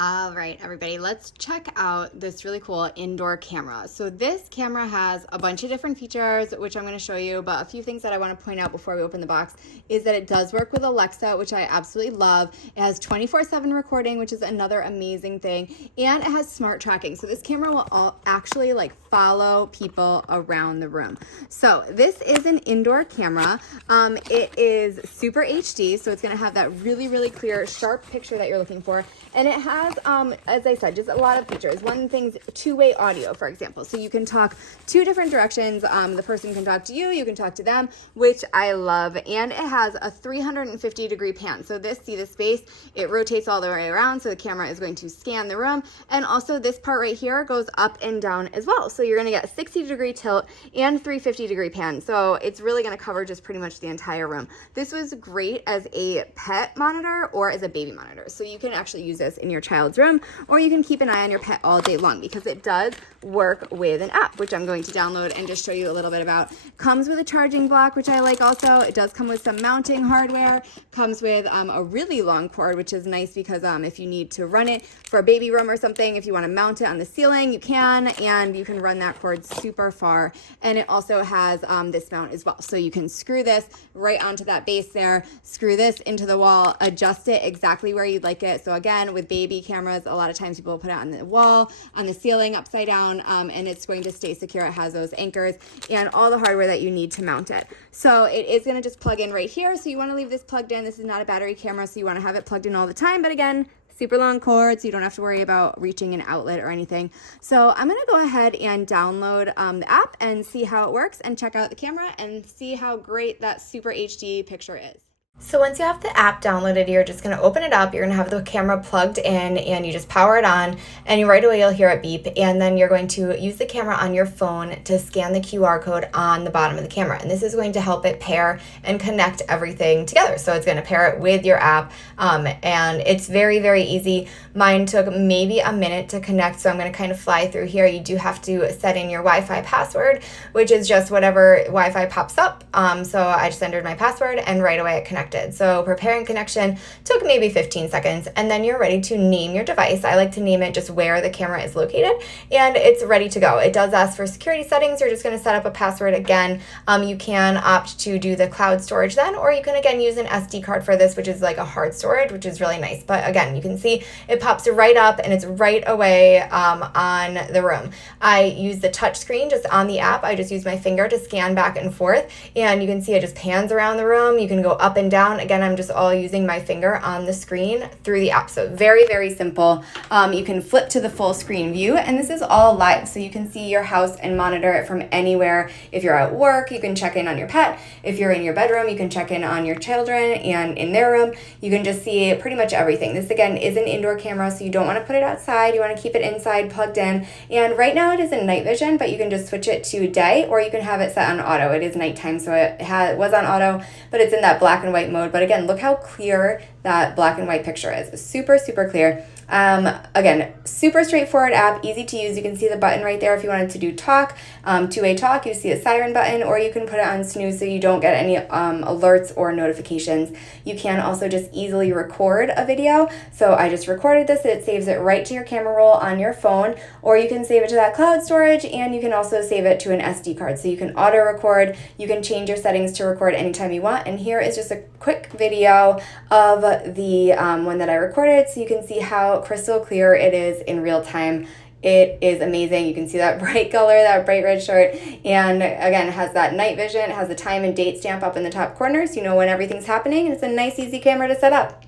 All right, everybody, let's check out this really cool indoor camera. So this camera has a bunch of different features, which I'm going to show you, but a few things that I want to point out before we open the box is that it does work with Alexa, which I absolutely love. It has 24/7 recording, which is another amazing thing, and it has smart tracking. So this camera will actually like follow people around the room. So this is an indoor camera. It is super HD, so it's going to have that really, really clear, sharp picture that you're looking for. And it has, as I said, just a lot of features. One thing's two-way audio, for example. So you can talk two different directions. The person can talk to you, you can talk to them, which I love. And it has a 350-degree pan. So see the space, it rotates all the way around. So the camera is going to scan the room. And also this part right here goes up and down as well. So you're going to get a 60-degree tilt and 350-degree pan. So it's really going to cover just pretty much the entire room. This was great as a pet monitor or as a baby monitor. So you can actually use this in your child's room, or you can keep an eye on your pet all day long because it does work with an app, which I'm going to download and just show you a little bit about. Comes with a charging block, which I like also. It does come with some mounting hardware. Comes with a really long cord, which is nice because if you need to run it for a baby room or something, if you want to mount it on the ceiling, you can, and you can run that cord super far. And it also has this mount as well. So you can screw this right onto that base there, screw this into the wall, adjust it exactly where you'd like it. So again, with baby cameras, a lot of times people put it on the wall, on the ceiling, upside down, and it's going to stay secure. It has those anchors and all the hardware that you need to mount it. So it is going to just plug in right here. So you want to leave this plugged in. This is not a battery camera, so you want to have it plugged in all the time. But again, super long cord, so you don't have to worry about reaching an outlet or anything. So I'm going to go ahead and download the app and see how it works and check out the camera and see how great that super HD picture is. So once you have the app downloaded, you're just going to open it up. You're going to have the camera plugged in and you just power it on, and right away you'll hear it beep, and then you're going to use the camera on your phone to scan the QR code on the bottom of the camera, and this is going to help it pair and connect everything together. So it's going to pair it with your app, and it's very, very easy. Mine took maybe a minute to connect, so I'm going to kind of fly through here. You do have to set in your Wi-Fi password, which is just whatever Wi-Fi pops up. So I just entered my password and right away it connected. So preparing connection took maybe 15 seconds, and then you're ready to name your device. I like to name it just where the camera is located, and it's ready to go. It does ask for security settings. You're just going to set up a password again. You can opt to do the cloud storage then, or you can again use an SD card for this, which is like a hard storage, which is really nice. But again, you can see it pops right up and it's right away on the room. I use the touch screen just on the app. I just use my finger to scan back and forth, and you can see it just pans around the room. You can go up and down. Again, I'm just all using my finger on the screen through the app. So very, very simple. You can flip to the full screen view, and this is all live. So you can see your house and monitor it from anywhere. If you're at work, you can check in on your pet. If you're in your bedroom, you can check in on your children and in their room. You can just see pretty much everything. This again is an indoor camera, so you don't want to put it outside. You want to keep it inside plugged in. And right now it is in night vision, but you can just switch it to day, or you can have it set on auto. It is nighttime, so it was on auto, but it's in that black and white mode. But again, look how clear that black and white picture is. Super, super clear. Again, super straightforward app, easy to use. You can see the button right there if you wanted to do talk, two-way talk. You see a siren button, or you can put it on snooze so you don't get any alerts or notifications. You can also just easily record a video. So I just recorded this. It saves it right to your camera roll on your phone, or you can save it to that cloud storage, and you can also save it to an SD card. So you can auto record. You can change your settings to record anytime you want. And here is just a quick video of the one that I recorded, so you can see how crystal clear it is in real time. It is amazing. You can see that bright color, that bright red shirt, and again, it has that night vision. It has the time and date stamp up in the top corner, so you know when everything's happening, and it's a nice, easy camera to set up.